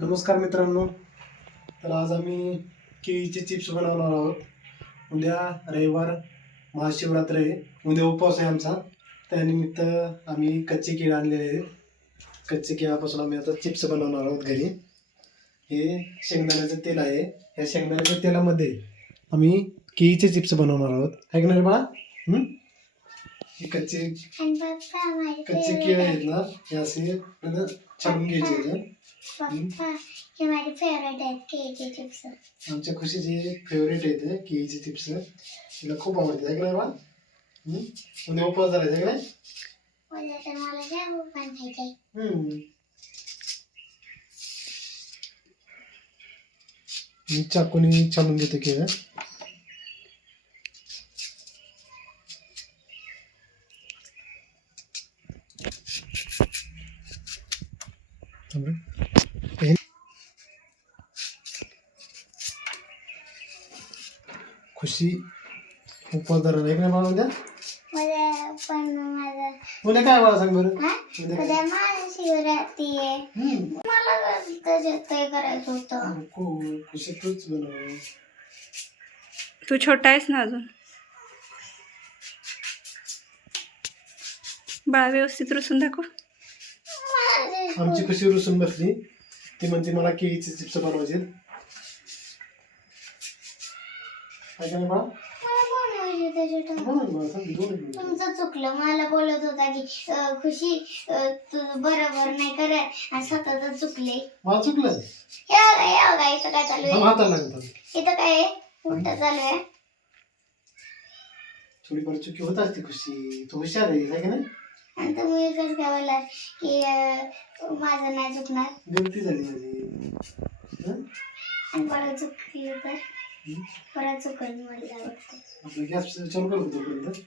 नमस्कार मित्रांनो. तर आज आम्ही केळीचे चिप्स बनवणार आहोत. उद्या रविवार महाशिवरात्र आहे. उद्या उपवास आहे आमचा. त्यानिमित्त आम्ही कच्चे केळी आणलेले आहेत. कच्चे केळापासून आम्ही आता चिप्स बनवणार आहोत घरी. हे शेंगदाण्याचं तेल आहे. या शेंगदाण्याच्या तेलामध्ये आम्ही केळीचे चिप्स बनवणार आहोत. आहे का नाही बाळा? हे कच्चे केळी आहेत ना, हे असे छाडून घ्यायचे. हे माझे फेवरेट आहेत केळीचे चिप्स. आमच्या खुशीचे फेवरेट आहेत केळीचे चिप्स. तिला खूप आवडते. आहे का नाही बा? उद्या उपवास झाला आहे का नाही? उद्या तर मला जाम पण खायचंय. मी चाकूने छानून घेते केळं. खुशी उपवास धरणार आहे का नाही बाळा? उद्या उद्या पण माझं उद्या काय बाळा सांग बरं? उद्या महाशिवरात्री आहे. मला ते करायचं होतं. खुशी तूच बनव. तू छोटा आहेस ना अजून. बाळा व्यवस्थित रुसून दाखव. आमची खुशी रुसून बसली. ती म्हणते मला केळीचे चिप्स बनवायचे. आहे का नाही बाळा? तुमचं चुकलं. मला बोलत होता की खुशी तू बरोबर नाही करत आणि स्वतःच चुकले. मला चुकलं. इथं काय चालू आहे? हाताला लागतात. इथं काय उलट चालू आहे? थोडीफार चुकी होत असते खुशी. तू हुशार आहे का नाही? आणि तुम्ही कसं काय बोललात की माझं नाही चुकणार गलती झाली माझी. आणि परत चुकली तर परत चुकल मला वाटतं. आपलं गॅस चालू करतो तोपर्यंत.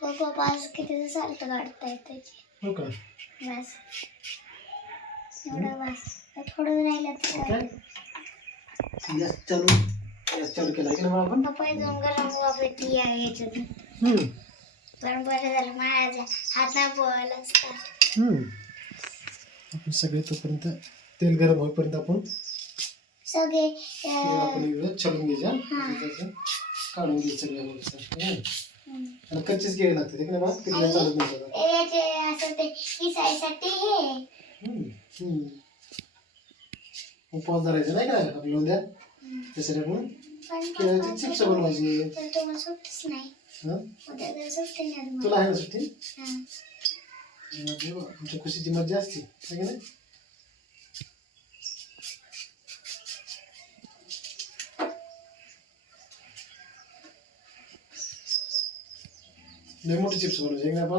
पप्पा आज किती सारखं काढता येत. हो का? बस एवढं बस. थोडं राहिलं तर गॅस चालू केला की नाही आपण? पप्पा इथून गरम वापरती याच्यातून. पण बरं झालं माझ्या हाता पोहायला असतात. आपण सगळे तोपर्यंत तेल गरम होईपर्यंत आपण सगळे आपण इकडे छाडून घ्यायच्या. काढून घ्यायचं सगळ्या. आणि कच्चेच केळी लागते ते नाही बा? किती चालत नाही. याचे असं ते किसायसाठी हे उपवास धरायचा नाही का आपल्या उद्या? त्यासाठी आपण केळीचे चिप्स बनवायचे. तर तुम्हाला सुट्टीच नाही. उद्या तर सुट्टी नाही तुला आहे ना सुट्टी? तुम्हाला. आमच्या खुशीची मज्जा असते है की नाही? लय मोठे चिप्स बनवायचे का बा?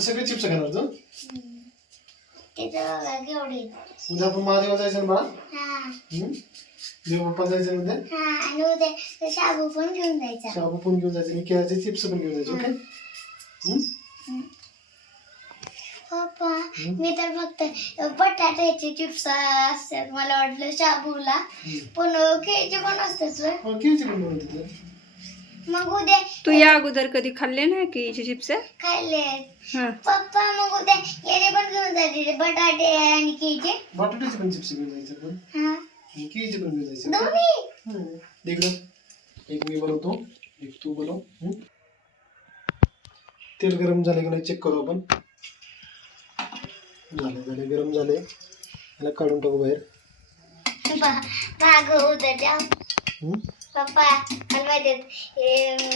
सगळे चिप्स खाणार तू? केवढे उद्या आपण महादेवा जायचं ना बाळा? देव बाप्पा जायचं उद्या. आणि उद्या शाबू पण घेऊन जायचा. शाबू पण घेऊन जायचं आणि केळाचे चिप्स पण घेऊन जायचे. ओके. पप्पा मी तर फक्त बटाट्याचे चिप्स असतात. मला वाटलं शाबूला पण केळीचे पण असतात. केळीचे पण बनवते. मग उद्या तू या अगोदर कधी खाल्ले नाही केळीचे चिप्स? खाल्ले पप्पा. मग उद्या याचे पण घेऊन जायचे बटाटे आणि केळीचे. बटाट्याचे पण चिप्स घेऊन जायचे पण. केळीचे पण घेऊन जायचे. दोन्ही एक मी बनवतो, एक तू बनव. तेल गरम झाले की नाही चेक करू आपण. झाले गरम झाले. याला काढून टाकू बाहेर. भाग उद्या द्या पप्पा. मला माहिती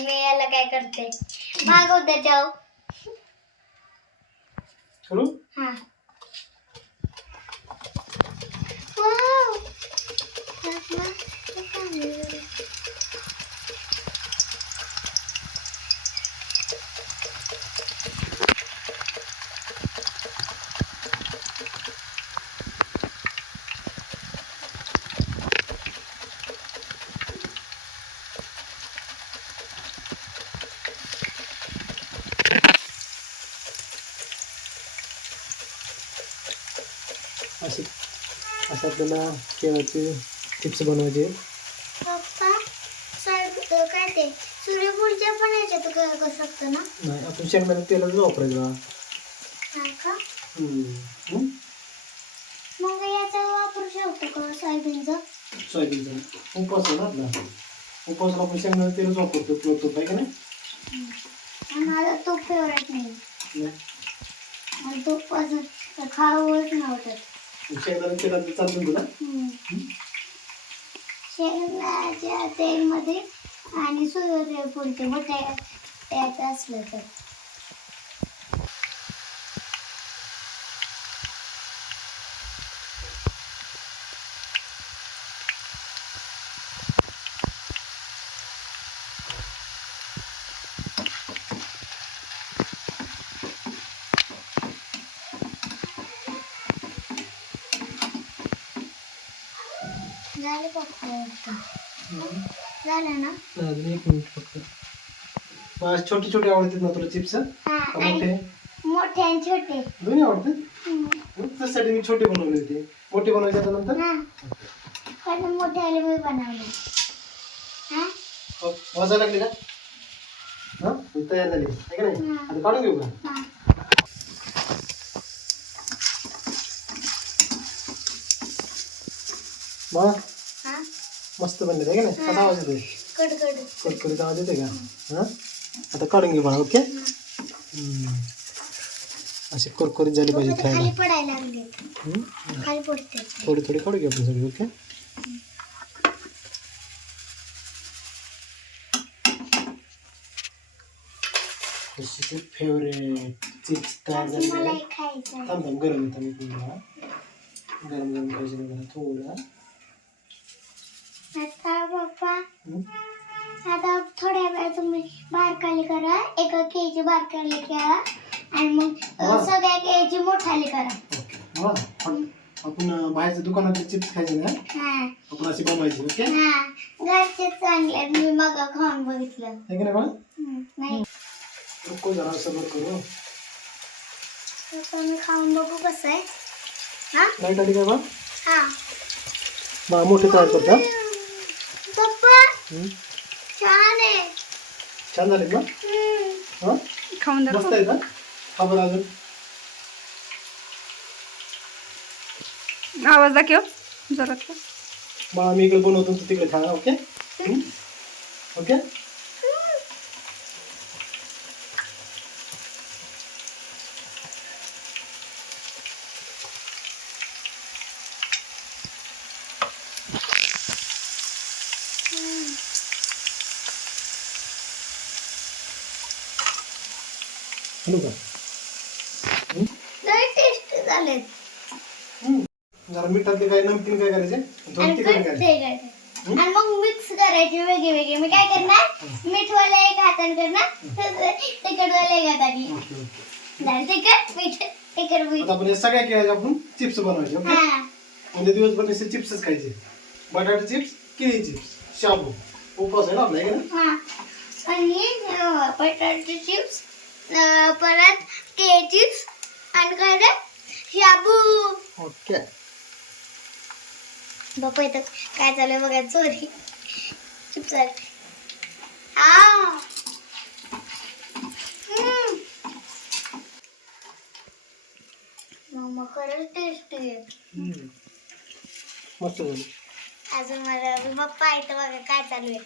मी याला काय करते. भाग उद्या जाऊ करू. असे असं आपल्याला केळाचे चिप्स बनवायचे. पप्पा काय ते सूर्यफूलच्या पण याच्यात करू शकतो ना? नाही, आपण शेंगदाणे तेलच वापरायचं. हा का? हम्म. मग याचा वापरू शकतो का सोयाबीनचा? सोयाबीनचा उपवास आहे ना आपला. उपवासाला आपण शेंगदाणे तेलच वापरतो किंवा तूप आहे का नाही? मला तूप फेवरेट नाही. नाही. मला तूप असं खावंच नव्हतं. शेंगदाणे तेलात चालतं तुला? शेंगदाण्याच्या तेलमध्ये आणि सूर्यफूलचे बटाट्यात असलं तर. झाले पप्पा. झालं ना? अजून 1 मिनिट फक्त. बस छोटे छोटे आवडतात ना तुला चिप्स? हा, मोठे? मोठे आणि छोटे दोन्ही आवडतात. त्यासाठी मी छोटे बनवले होते. मोठे बनवायचे आता नंतर. हा, पण मोठे आले मी बनवले. हा, वाजायला लागले का? हा, तयार झाली आहे का नाही? आता काढून घेऊ का? हा. मग हा, मस्त बनले आहे का नाही? आता आवाज येतोय. कडकड. कडकडीत आवाज येते का? हा, आता काढून घेऊ बाळा. ओके. असे कुरकुरीत झाले पाहिजे खायला. खाली पडायला लागले. खाली पडते. थोडी थोडी काढू घ्या आपण सगळे. ओके. फेवरेट चिप्स तयार झाले. मला एक खायचं आहे. थांब थांब, गरम येतं मी तुला. गरम गरम पाहिजे मला थोडा. आता पप्पा, आता थोड्या वेळ तुम्ही बारकाली करा. एका केळीची बारकाली करा आणि मग सगळ्या केळीची मोठाली करा. आपण बाहेरच्या दुकानातले चिप्स खायचे ना, हा, आपण असे बनवायचे. ओके. हा, घरचे चांगले आहेत. मी मग खाऊन बघितलं. आहे की नाही बाळा? नाही, नको जरा सबर करू. पप्पा मी खाऊन बघू कसं आहे. हा, लाईट आली काय बा? हा. बा मोठे तयार करता. पप्पा छान आहे. छान झाले का? हा, खाऊन मस्त दाखव. आहे का? हा बरं, अजून आवाज दाखव जोरात. मग आम्ही इकडे बनवतो, तू तिकडे खा. ओके. ओके. हॅलो का? लय टेस्टी झाले. जरा मिठातले काय नमकीन काय करायचे, थोडं आणि तिखट करायचे. आणि मग मिक्स करायचे वेगळे वेगळे. मी काय करणार, मीठवाला एक हाताने करणार, तिखटवाला एक हाताने. तिखट मीठ, तिखट मीठ. आता आपण या सगळ्या केळ्याचे आपण चिप्स बनवायचे. ओके. हा, म्हणजे दिवसभर नुसते चिप्सच खायचे. बटाटे चिप्स, केळी चिप्स, शाबू. उपवास आहे ना आपला, आहे का नाही? हा. आणि बटाटे चिप्स, परत केळी चिप्स आणि काय रे, शाबू. ओके. बाप्पा इथं काय चालू बघा, चोरी चिप्स आले. हा, मम्मा खरंच टेस्टी आहे. मस्त झालं. अजून मला पप्पा इथं बघा काय चालू आहे.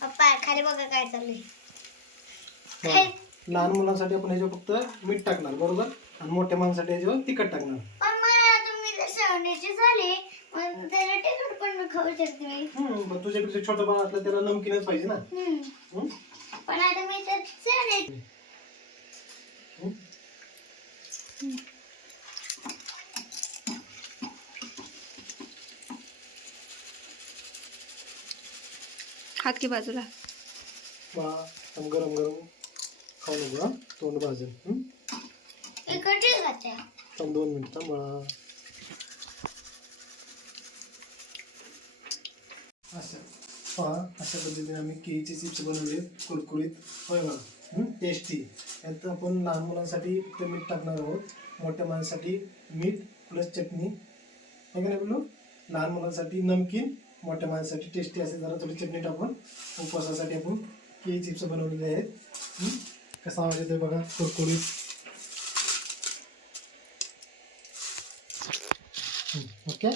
पप्पा खाली बघा काय चालू आहे. हा. लहान मुलांसाठी आपण ह्याच्यावर फक्त मीठ टाकणार, बरोबर, आणि मोठ्या माणसासाठी ह्याच्यावर तिखट टाकणार. पण मला तुम्ही जर सवण्याची झाली मग त्याला तिखट पण खाऊ शकते मी. पण तुझ्यापेक्षा छोटं बाळ असलं त्याला नमकीनच पाहिजे ना. पण आता मी तर सवणे. हात की बाजूला. गरम गरम खाऊ नको. तोंड भाजेल. इकडे खाते. 2 मिनिट बाळा. अशा पद्धतीने आम्ही केळीचे चिप्स बनवले, कुरकुरीत. होय बघा, टेस्टी. यात आपण लहान मुलांसाठी फक्त मीठ टाकणार आहोत, मोठ्या माणसासाठी मीठ प्लस चटणी आहे का नाही बोलू? लहान मुलांसाठी नमकीन, मोठ्या माणसासाठी टेस्टी असे जरा थोडी चटणी टाकून उपवासासाठी आपण केळी चिप्स बनवलेले आहेत. कसा आवाज येतोय बघा, कुरकुरीत. ओके.